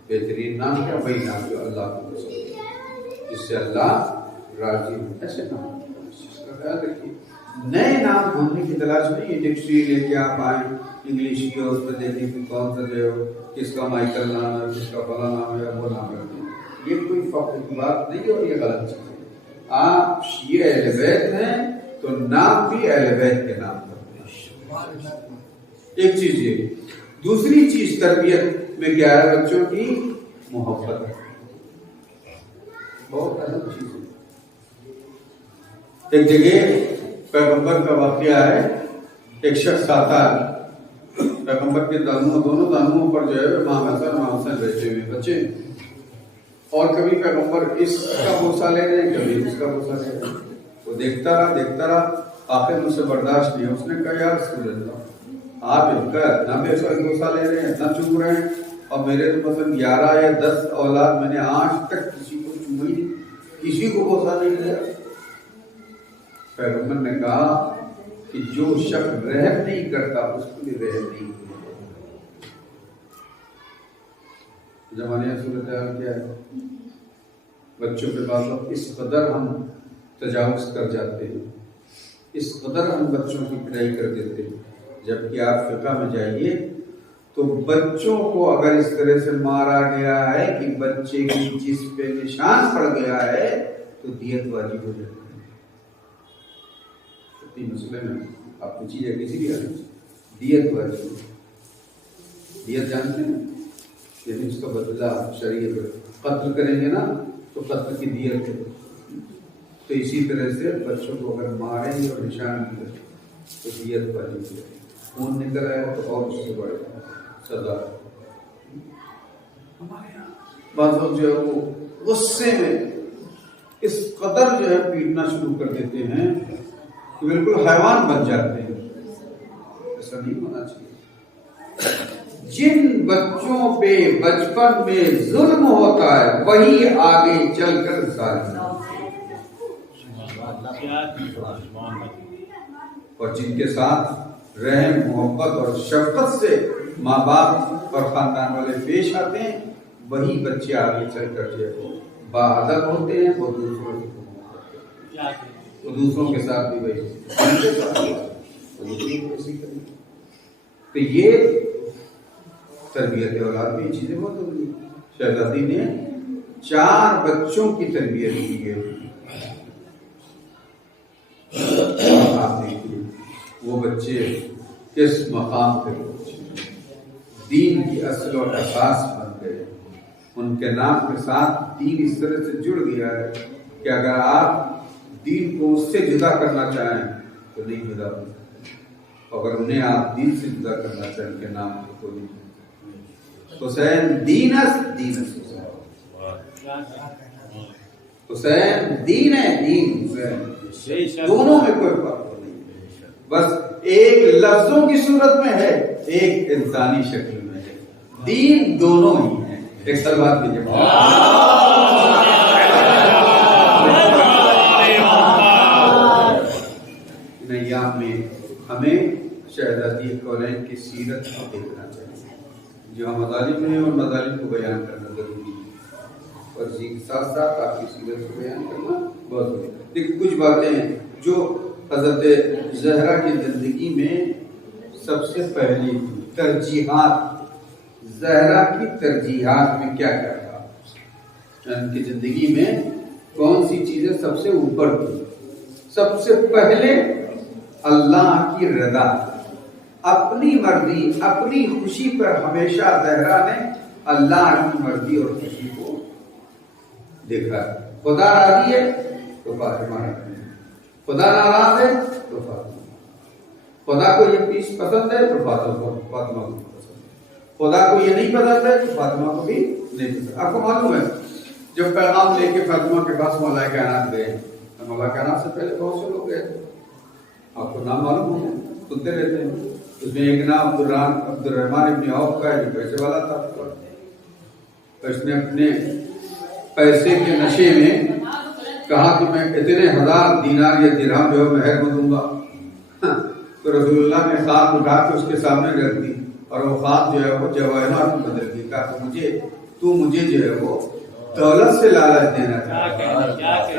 بہترین نام کیا؟ وہی نام جو اللہ کو پسند ہے، جس سے اللہ راضی ہو، ایسے نام. اس چیز کا خیال رکھیے. نئے نام ڈھونڈنے کی تلاش نہیں ہے. ڈکشنری لے کے آپ آئیں انگلش کی، اس پہ دیکھیں کہ کون سا جو ہے کس کا مائیکل نام ہے، کس کا فلاں نام ہے، وہ نام رکھیں. یہ کوئی فخر کی بات نہیں ہے اور یہ غلط چیز ہے. آپ شیعہ اہل بیت ہیں تو نام بھی اہل بیت کے نام کرتے ہیں. ایک چیز یہ. دوسری چیز تربیت میں کیا ہے؟ بچوں کی محبت. بہت اہم چیز ہے. ایک جگہ پیغمبر کا واقعہ ہے. ایک شخص آتا ہے، پیغمبر کے دونوں دانوں پر جو ہے امام حسن امام حسین بیٹھے ہوئے بچے، اور کبھی پیغمبر اس کا بوسہ لے رہے ہیں، کبھی اس کا بوسہ لے رہے ہیں. وہ دیکھتا رہا، آخر مجھ سے برداشت نہیں. اس نے کہا یا رسول اللہ، آپ ان کا اتنا بے سر بوسہ لے رہے ہیں، اتنا چوم رہے ہیں، اور میرے تو مثلا 11 یا 10 اولاد، میں نے آج تک کسی کو چوما ہی نہیں، کسی کو بوسہ نہیں دیا. پیغمبر نے کہا کہ جو شخص رحم نہیں کرتا اس کو بھی رحم نہیں کرتا. زمانے صورتحال کیا ہے؟ بچوں کے بعد اس قدر ہم تجاوز کر جاتے ہیں، اس قدر ہم بچوں کی پڑھائی کر دیتے ہیں. جبکہ آپ فقہ میں جائیے تو بچوں کو اگر اس طرح سے مارا گیا ہے کہ بچے کی جس پہ نشان پڑ گیا ہے تو دیت واجب ہو جاتی ہے. مسئلے میں آپ پوچھیے کسی بھی دیت واجب. دیت جانتے ہیں؟ یعنی اس کا بدلہ شریعت. قتل کریں گے نا تو قتل کی دیت ہے. تو اسی طرح سے بچوں کو اگر ماریں گے اور نشان دیں تو دیت واجب ہے. خون نکل آیا تو اور اس سے بڑے سزا ہے۔ بعض لوگ جو ہے وہ غصے میں اس قدر جو ہے پیٹنا شروع کر دیتے ہیں کہ بالکل حیوان بن جاتے ہیں۔ ایسا نہیں ہونا چاہیے۔ جن بچوں پہ بچپن میں ظلم ہوتا ہے وہی آگے چل کر ظالم، اور جن کے ساتھ رحم محبت اور شفقت سے ماں باپ اور خاندان والے پیش آتے ہیں وہی بچے آگے چل کر جو ہے باادب ہوتے ہیں، وہ دوسروں کے ساتھ بھی وہی۔ تو یہ تربیت اولاد میں یہ چیزیں بہت ضروری ہیں۔ شہزادی نے 4 بچوں کی تربیت کی ہے۔ آپ دیکھیے وہ بچے کس مقام پہ دین کی اصل اور اساس بن گئے، ان کے نام کے ساتھ دین اس طرح سے جڑ گیا ہے کہ اگر آپ دین کو اس سے جدا کرنا چاہیں تو نہیں جدا ہو سکتے، اگر انہیں آپ دین سے جدا کرنا چاہیں ان کے نام کو نہیں۔ حسین دینس حسین دین ہے، دین حسین، دونوں میں کوئی فرق نہیں، بس ایک لفظوں کی صورت میں ہے، ایک انسانی شکل میں ہے، دین دونوں ہی ہیں۔ ایک سلوات کی جب ایام میں ہمیں شہزادی کونین کی سیرت کو دیکھنا چاہیے، جو مظالم ہیں اور مظالم کو بیان کرنا ضروری ہے، اور اسی کے ساتھ ساتھ آپ کی سیرت کو بیان کرنا بہت ضروری ہے۔ لیکن کچھ باتیں ہیں جو حضرت زہرا کی زندگی میں سب سے پہلی ترجیحات، زہرا کی ترجیحات میں کیا کیا تھا، ان کی زندگی میں کون سی چیزیں سب سے اوپر تھی؟ سب سے پہلے اللہ کی رضا، اپنی مرضی، اپنی خوشی پر ہمیشہ زہرا نے اللہ کی مرضی اور خوشی کو دیکھا۔ خدا راضی ہے تو فاطمہ راضی ہے، خدا ناراض ہے تو فاطمہ، خدا کو یہ پیس پسند ہے تو فاطمہ کو پسند ہے، خدا کو یہ نہیں پسند ہے تو فاطمہ کو بھی نہیں پسند۔ آپ کو معلوم ہے جب پیغام لے کے فاطمہ کے پاس مولا کائنات گئے، مولا کائنات سے پہلے بہت سے لوگ گئے تھے، آپ کو نام معلوم ہے، سنتے رہتے ہیں۔ اس میں ایک نام عبدالرحمن ابن عوف کا ہے جو پیسے والا تھا، اس نے اپنے پیسے کے نشے میں کہا کہ میں اتنے 1000 دینار یا درہم جو مہر میں دوں گا، تو رسول اللہ نے خاک اٹھا کے اس کے سامنے رکھ دی، اور وہ خاک جو ہے وہ جواہرات میں بدل گئی، کہا کہ تو مجھے جو ہے وہ دولت سے لالچ دینا چاہتا ہے۔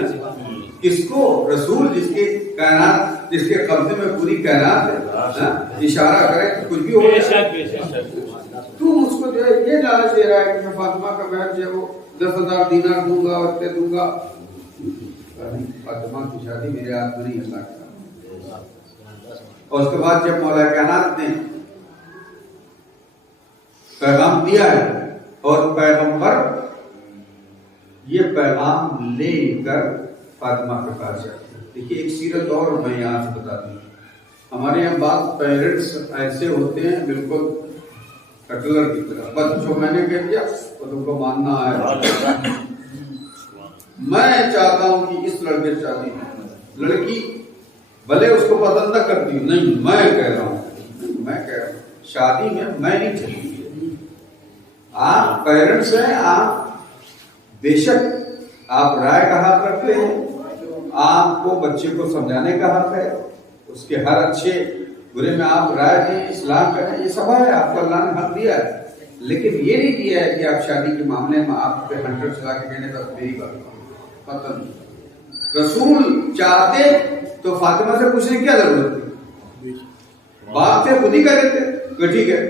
کس کو؟ رسول جس کے کائنات، جس کے قبضے میں پوری کائنات ہے، اشارہ کرے کچھ بھی ہو جائے، تو مجھ کو جو ہے یہ لالچ دے رہا ہے کہ میں فاطمہ کا مہر جو ہے وہ 10,000 دینار دوں گا اور دوں گا۔ فاطمہ کی شادی میرے ہاتھ میں نہیں، اللہ کا۔ اور اس کے بعد جب مولا کائنات نے پیغام دیا ہے اور پیغمبر یہ پیغام لے کر فاطمہ کے پاس جاتے ہیں۔ دیکھیے ایک سیرت اور میں یہاں سے بتا دوں، ہمارے یہاں بعض پیرنٹس ایسے ہوتے ہیں بالکل کٹلر کی طرح، بس جو میں نے کہہ دیا وہ تم کو ماننا ہے، میں چاہتا ہوں کہ اس لڑکے سے شادی ہو، لڑکی بھلے اس کو پسند نہ کرتی ہوں، نہیں میں کہہ رہا ہوں، شادی میں میں نہیں چاہتی۔ آپ پیرنٹس ہیں، آپ بے شک آپ رائے کا حق رکھتے ہیں، آپ کو بچے کو سمجھانے کا حق ہے، اس کے ہر اچھے برے میں آپ رائے دیں، اصلاح کریں، یہ سب ہے، آپ کو اللہ نے حق دیا ہے، لیکن یہ نہیں دیا ہے کہ آپ شادی کے معاملے میں آپ پہ 100 چلا کے کہنے بس میری بات پتہ نہیں۔ رسول چاہتے تو فاطمہ سے پوچھنے کی کیا ضرورت تھی، باپ سے خود ہی کہہ دیتے کہ ٹھیک ہے،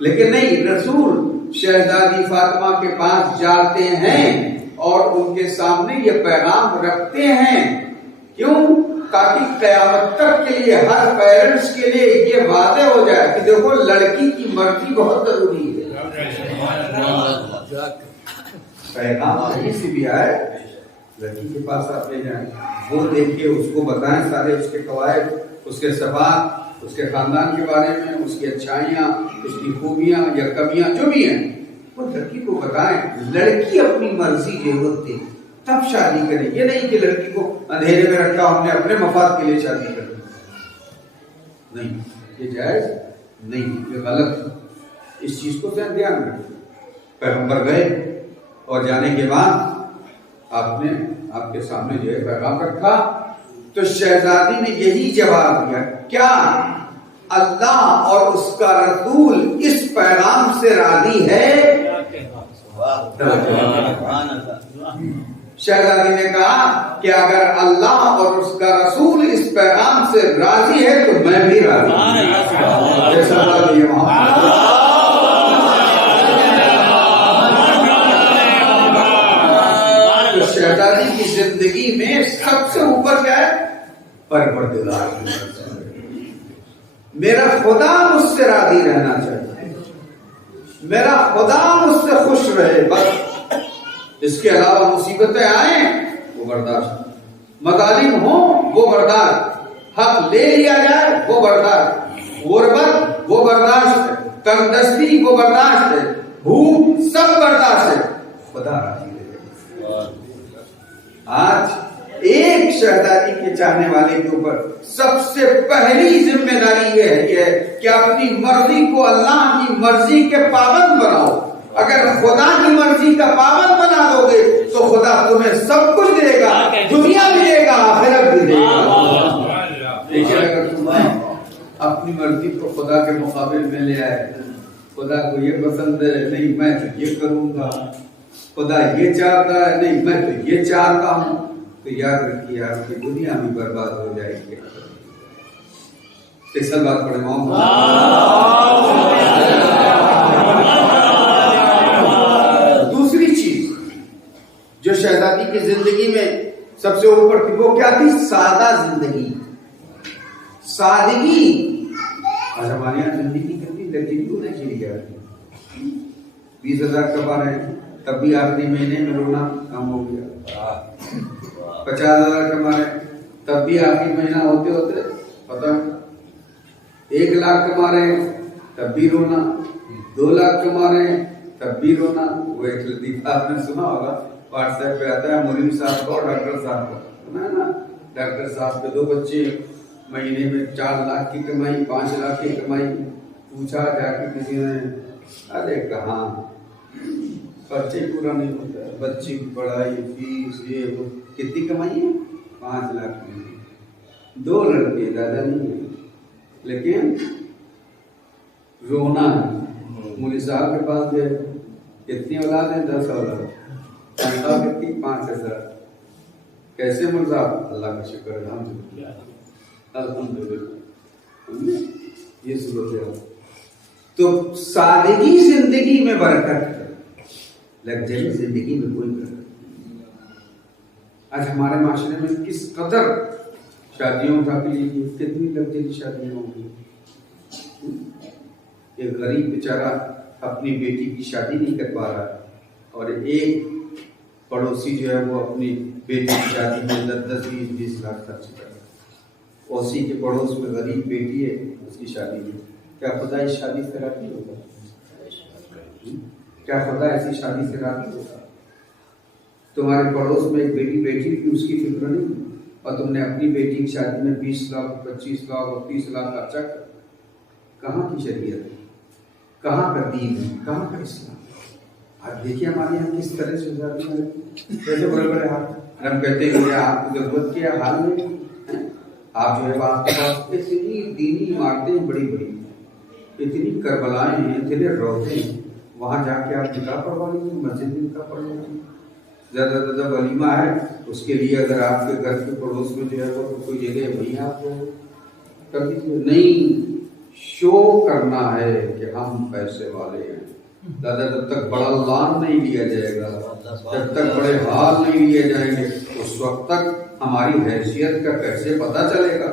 لیکن نہیں، رسول شہزادی فاطمہ کے پاس جاتے ہیں اور ان کے سامنے یہ پیغام رکھتے ہیں، کیوں؟ تاکہ قیامت تک کے لیے ہر پیرنٹس کے لیے یہ واضح ہو جائے کہ دیکھو لڑکی کی مرضی بہت ضروری ہے۔ پیغام کہیں سے بھی آئے، لڑکی کے پاس آپ لے جائیں، وہ دیکھیں، اس کو بتائیں سارے اس کے قواعد، اس کے صفات، اس کے خاندان کے بارے میں، اس کی اچھائیاں، اس کی خوبیاں یا کمیاں جو بھی ہیں وہ لڑکی کو بتائیں. لڑکی اپنی مرضی ضرورت دے تب شادی کرے. یہ نہیں کہ لڑکی کو اندھیرے میں رکھا ہم نے اپنے مفاد کے لیے شادی کر نہیں، یہ جائز نہیں، یہ غلط ہے. اس چیز کو ذہن دھیان رکھیں. پیغمبر گئے اور جانے کے بعد آپ نے آپ کے سامنے جو ہے پیغام رکھا تو شہزادی نے یہی جواب دیا، کیا اللہ اور اس کا رسول اس پیغام سے راضی ہے؟ شہزادی نے کہا کہ اگر اللہ اور اس کا رسول اس پیغام سے راضی ہے تو میں بھی راضی ہوں. شہزادی کی زندگی میں سب سے اوپر کیا ہے؟ پروردگار. میرا خدا مجھ سے راضی رہنا چاہیے، میرا خدا مجھ سے خوش رہے، بس. اس کے علاوہ مصیبتیں آئیں وہ برداشت، مظالم ہوں وہ برداشت، حق لے لیا جائے وہ برداشت، غربت وہ برداشت ہے، تنگ دستی وہ برداشت ہے، بھوک سب برداشت ہے، خدا راضی رہے. آج ایک شہزادی کے چاہنے والے کے اوپر سب سے پہلی ذمہ داری یہ ہے کہ اپنی مرضی کو اللہ کی مرضی کے پابند بناؤ. اگر خدا کی مرضی کا پابند بنا دو گے تو خدا تمہیں سب کچھ دے گا، دنیا بھی دے گا، آخرت بھی دے گا. لیکن اگر تم اپنی مرضی کو خدا کے مقابل میں لے آئے، خدا کو یہ پسند ہے نہیں میں تو یہ کروں گا، خدا یہ چاہتا ہے نہیں میں تو یہ چاہتا ہوں، تو یاد رکھیے آپ کی دنیا بھی برباد ہو جائے گی. کیسا بات پڑھے دوسری چیز جو شہزادی کی زندگی میں سب سے اوپر تھی وہ کیا تھی؟ سادہ زندگی، سادگی. آج ہمارے یہاں زندگی کتنی لگزری ہونا چاہیے. 20,000 کما رہے ہیں تب بھی آخری مہینے میں رونا کم ہو گیا. 50,000 کما رہے ہیں تب بھی آخری مہینہ ہوتے ہوتے پتہ 1 لاکھ کما رہے ہیں تب بھی رونا، 2 لاکھ کما رہے ہیں تب بھی رونا. وہ ایک لطیفہ آپ نے سنا ہوگا، واٹس ایپ پہ آتا ہے مولوی صاحب کو اور ڈاکٹر صاحب کو، سنا ہے نا؟ ڈاکٹر صاحب کے 2 بچے، مہینے میں 4 لاکھ کی کمائی، 5 لاکھ کی کمائی. پوچھا جا کے کسی نے، ارے کہاں خرچے پورا نہیں ہوتا ہے، بچے کی پڑھائی فیس یہ وہ. کتنی کمائی ہے؟ 5 لاکھ کی. 2 لڑکے، زیادہ نہیں ہے، لیکن رونا ہے. مولوی صاحب کے پاس گئے، کتنی اولاد ہے؟ 10 اولاد. تنخواہ کتنی؟ 5,000. کیسے مولوی صاحب؟ اللہ کا شکر الحمدللہ الحمدللہ. یہ صورت ہے. تو سادگی زندگی میں برکت ہے، لگژری زندگی میں کوئی برکت نہیں. آج ہمارے معاشرے میں کس قدر شادیوں اٹھا کے لیجیے، کتنی لگژری شادیاں ہوں گی. ایک غریب بیچارہ اپنی بیٹی کی شادی نہیں کر پا رہا اور ایک پڑوسی جو ہے وہ اپنی بیٹی کی شادی میں 10, 20 لاکھ خرچ کر رہا ہے. اسی کے پڑوس میں غریب بیٹی ہے، اس کی شادی میں کیا خدا اس شادی سے راضی ہوگا؟ کیا خدا ایسی شادی سے راضی ہوگا؟ تمہارے پڑوس میں ایک بیٹی بیٹھی تھی، اس کی فکر نہیں، اور تم نے اپنی بیٹی کی شادی میں 20 لاکھ 25 لاکھ اور 30 لاکھ خرچہ کر. کہاں کی شریعت ہے؟ کہاں کا دین ہے؟ کہاں کا اسلام؟ آپ دیکھیے ہمارے یہاں کس طرح سے شادیاں رہتی، کیسے بڑے بڑے ہاتھ. ہم کہتے ہیں کہ آپ کی ضرورت کیا حال میں آپ جو ہے آپ کے پاس اتنی دینی عمارتیں بڑی بڑی، اتنی کربلائیں ہیں، اتنے روضے ہیں، وہاں جا کے آپ نکاح پڑھوا لیجیے، مسجد میں نکاح پڑھ لیجیے. زیادہ زیادہ ولیمہ ہے اس کے لیے اگر آپ کے گھر کے پڑوس میں جو ہے وہ کوئی جگہ ہے وہیں آپ کر دیجیے. نہیں، شو کرنا ہے کہ ہم پیسے والے ہیں. دادا جب تک بڑا لان نہیں لیا جائے گا، جب تک بڑے ہار نہیں لیے جائیں گے، اس وقت تک ہماری حیثیت کا کیسے پتہ چلے گا؟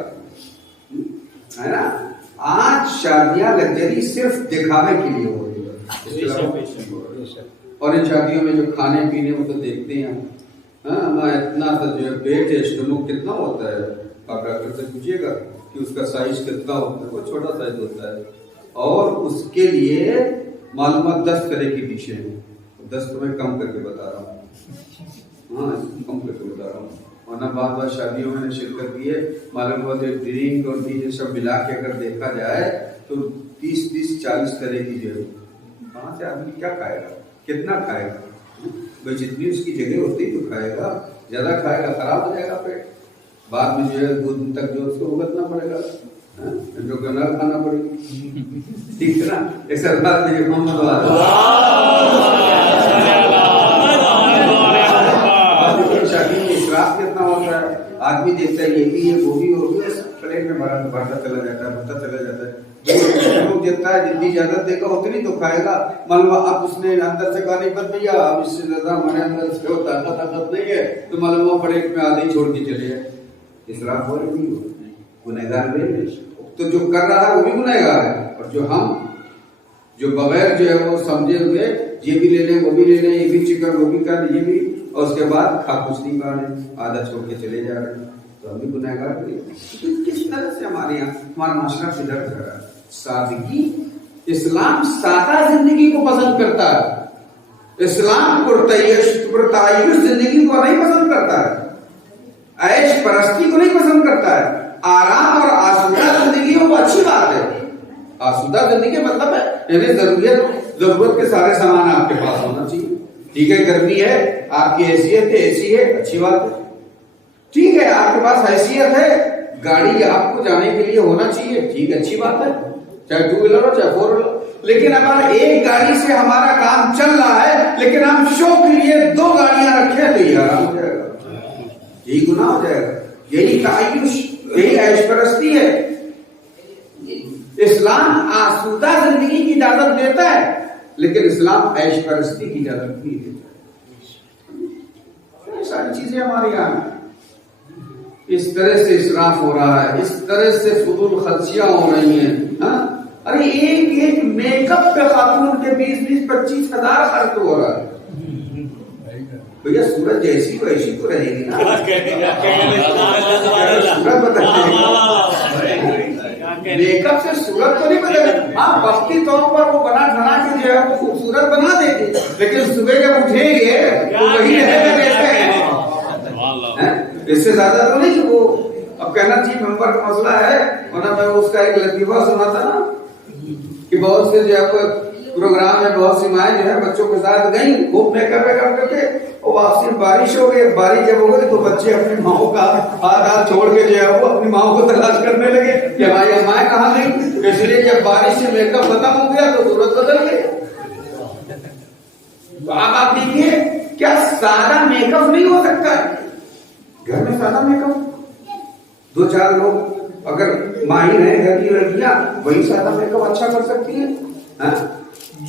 ہے نا؟ آج شادیاں لگژری صرف دکھاوے کے لیے ہو رہی ہے. اور ان شادیوں میں جو کھانے پینے وہ تو دیکھتے ہیں ہاں اتنا سا جو ہے پیٹ ہے، اسٹمک کتنا ہوتا ہے. آپ ڈاکٹر سے پوچھیے گا کہ اس کا سائز کتنا ہوتا ہے، وہ چھوٹا سائز ہوتا ہے، اور اس کے لیے معلومات 10 طرح کی ڈشیں ہیں، 10 کو میں کم کر کے بتا رہا ہوں، ہاں کم کر کے بتا رہا ہوں، ورنہ بعض شادیوں میں نے شرکت کی ہے، معلوم ہوا کہ ڈرنک اور ڈیجے سب ملا کے اگر دیکھا جائے تو 30-40 طرح کی جو ہے، کہاں سے آدمی کیا کھائے گا، کتنا کھائے گا؟ بھائی جتنی اس کی جگہ ہوتی تو کھائے گا، زیادہ کھائے گا خراب ہو جائے گا پیٹ، بعد میں جو ہے 2 دن تک جو اس کو بھگتنا پڑے گا، جو گناہ کھانا پڑے گا، ٹھیک ہے نا؟ ایک سرکار میں محمد شادی میں اسراف کتنا ہوتا ہے، آدمی دیکھتا ہے یہ بھی ہے وہ بھی ہو گیا، پلیٹ میں بڑھتا چلا جاتا ہے، بڑھتا چلا جاتا ہے، دیتا ہے جتنی اجازت دے گا اتنی تو کھائے گا، معلوم اب اس نے اندر سے کہا نہیں بت بھیا اب اس سے زیادہ ہمارے اندر سے طاقت نہیں ہے، تو معلوم وہ پلیٹ میں آدھے ہی چھوڑ کے چلے جائے، اسراف ہو رہی نہیں ہو، گنہگار نہیں، تو جو کر رہا ہے وہ بھی گنہگار ہے، اور جو ہم جو بغیر جو ہے وہ سمجھے ہوئے یہ بھی لے لیں وہ بھی لے لیں، یہ بھی چکن وہ بھی کر یہ بھی، اور اس کے بعد کھا کچھ نہیں کھا رہے، آدھا چھوڑ کے چلے جا رہے ہیں، تو ہم بھی گنہگار نہیں۔ کس طرح سے ہمارے یہاں ہمارا معاشرہ کدھر جا رہا ہے؟ سادگی، اسلام سادہ زندگی کو پسند کرتا ہے، اسلام پرتعیش زندگی کو نہیں پسند کرتا ہے، عیش پرستی کو نہیں پسند کرتا ہے، آرام اور آسودہ زندگی وہ اچھی بات ہے، آسودہ زندگی مطلب ہے یعنی ضرورت کے سارے سامان آپ کے پاس ہونا چاہیے، ٹھیک ہے گرمی ہے آپ کی حیثیت ہے اے سی ہے اچھی بات ہے، ٹھیک ہے آپ کے پاس حیثیت ہے گاڑی آپ کو جانے کے لیے ہونا چاہیے، ٹھیک ہے اچھی بات ہے، چاہے 2 ویلر ہو چاہے 4 ویلر، لیکن اگر ایک گاڑی سے ہمارا کام چل رہا ہے لیکن ہم شوق کے لیے 2 گاڑیاں رکھیں تو یہ آرام ہو جائے گا، یہی گناہ ہو جائے گا، یہی تعیش، یہی عیش پرستی ہے۔ اسلام آسودہ زندگی کی اجازت دیتا ہے لیکن اسلام عیش پرستی کی اجازت نہیں دیتا، یہ ساری چیزیں ہمارے یہاں اس طرح سے اسراف ہو رہا ہے، اس طرح سے فضول خرچیاں ہو رہی ہیں، ہاں ارے ایک میک اپ پہ خاتون کے 20-25 ہزار خرچ ہو رہا ہے، بھیا سورج جیسی ویسی تو رہے گی نا، سورج بدلے میک اپ سے صورت تو نہیں بدلے، ہاں وقتی طور پر وہ بنا ٹھنا کے جو ہے وہ خوبصورت بنا دے گی، لیکن صبح جب اٹھیں گے تو وہی رہے گا جیسے ہے، اس سے زیادہ تو نہیں کہ وہ اب کہنا چیف ممبر کا مسئلہ ہے، ورنہ میں اس کا ایک لطیفہ سنا تھا نا کہ بہت سے جو ہے پروگرام میں بہت سی مائیں جو ہے بچوں کے ساتھ گئیں خوب میک اپ کر کے، اور واپسی میں بارش ہو گئی، بارش جب ہو گئی تو بچے اپنی ماؤں کا ہاتھ چھوڑ کے جو ہے وہ اپنی ماؤں کو تلاش کرنے لگے کہ ہماری امائیں کہاں گئی، اس لیے جب بارش سے میک اپ ختم ہو گیا تو صورت بدل گئی۔ تو اب آپ دیکھیے کیا سادہ میک اپ نہیں ہو سکتا ہے؟ گھر میں سادہ میک اپ 2-4 لوگ اگر ماہر ہیں گھر کی لڑکیاں وہی سادہ میک اپ اچھا کر سکتی ہیں،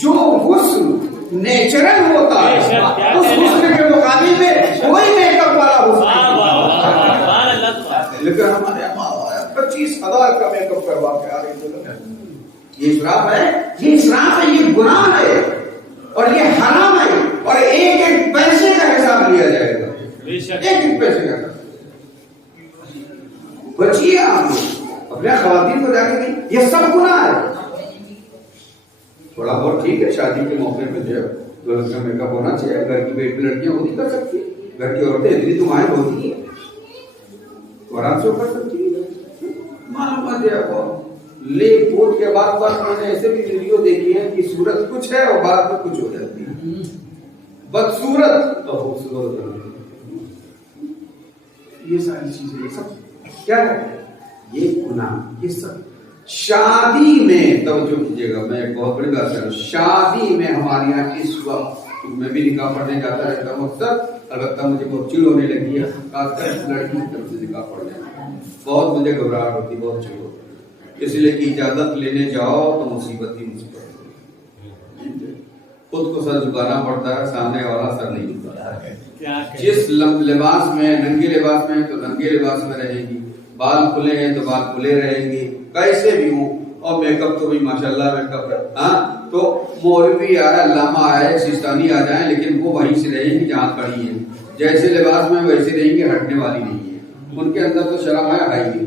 جو حسن نیچرل ہوتا ہے اس حسن کے مقابلے میں کوئی میک اپ والا حسن، لیکن ہمارے 25,000 کا میک اپ کروا کے آ رہے، یہ اسراف ہے، یہ اسراف ہے، یہ گناہ ہے اور یہ حرام ہے، اور ایک پیسے کا حساب لیا جائے گا، ایک پیسے کا۔ بچیے آپ اپنے خواتین کو جا کے یہ سب گناہ ہے، تھوڑا بہت ٹھیک ہے شادی کے موقع پہ جو ہے دلہن کا میک اپ ہونا چاہیے، گھر کی بیٹی لڑکیاں وہ نہیں کر سکتی، گھر کی عورتیں اتنی تو مائیں ہوتی ہیں تو آرام سے کر سکتی ہیں، معلومات ہے وہ لے پوٹ کے بعد میں نے ایسے بھی ویڈیو دیکھی ہے کہ صورت کچھ ہے اور بعد میں کچھ ہو جاتی ہے، بدصورت تو خوبصورت، یہ ساری چیزیں یہ سب کیا ہے، یہ گناہ، یہ سب شادی میں توجہ کیجیے گا، میں ایک بہت بڑی بات کر رہا ہوں، شادی میں ہمارے یہاں اس وقت میں بھی نکاح پڑھنے جاتا رہتا ہوں اکثر، البتہ مجھے بہت چڑ ہونے لگی ہے، خاص کر لڑکی کی طرف سے نکاح پڑھنے بہت مجھے گھبراہٹ ہوتی، بہت چڑ ہوتی، اس لیے کہ اجازت لینے جاؤ تو مصیبت ہی مصیبت، خود کو سر جھکانا پڑتا ہے، سامنے والا سر نہیں جھکاتا ہے، جس لباس میں ننگے لباس میں تو ننگے لباس میں رہے گی، بال کھلے ہیں تو بال کھلے رہیں گے، کیسے بھی ہوں، اور میک اپ تو بھی ماشاءاللہ میک اپ ہے، ہاں تو مولوی آئے، علامہ آئے، سیستانی آ جائیں، لیکن وہ وہیں سے رہیں گی جہاں کھڑی ہیں، جیسے لباس میں ویسے رہیں گے، ہٹنے والی نہیں ہے، ان کے اندر تو شرم ہے ہی نہیں،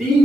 3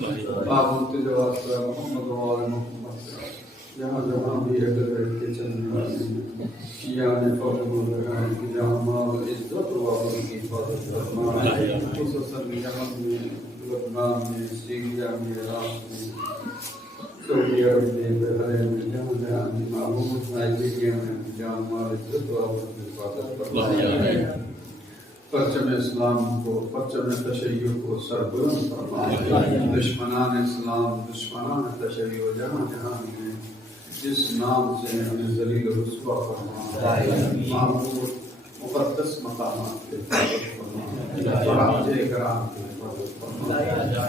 محمد وآل محمد جہاں جہاں بھی اگر بیٹھ کے چلنے والے شیعہ نے فوجم الرحان کی جامع عزت و عبر کی حفاظت فرما خصوصاً یمن میں لبنان میں سیریا میں عراق میں سعودی عرب میں بحرین میں جہاں جہاں بھی معمول نائجیریا میں جامع عزت و عبر کی حفاظت فرما پرچم اسلام کو پرچم تشیع کو سربلند فرما دشمنان اسلام دشمنان تشیع جہاں جہاں ہیں جس نام سے ہمیں ذلیل و رسوا فرما معمول مقدس مقامات کے حفاظت فرما فرامج کرام کی حفاظت فرما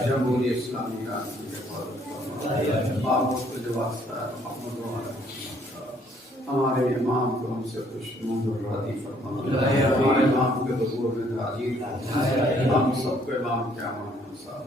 جمہوری اسلامیات کی حفاظت فرما معمول کو جو واسطہ ہے محمد وآل ہمارے امام کو ہم سے خوشنود اور راضی فرما ہمارے امام کے ظہور میں حاضر ہم سب کو امام کے امان صاحب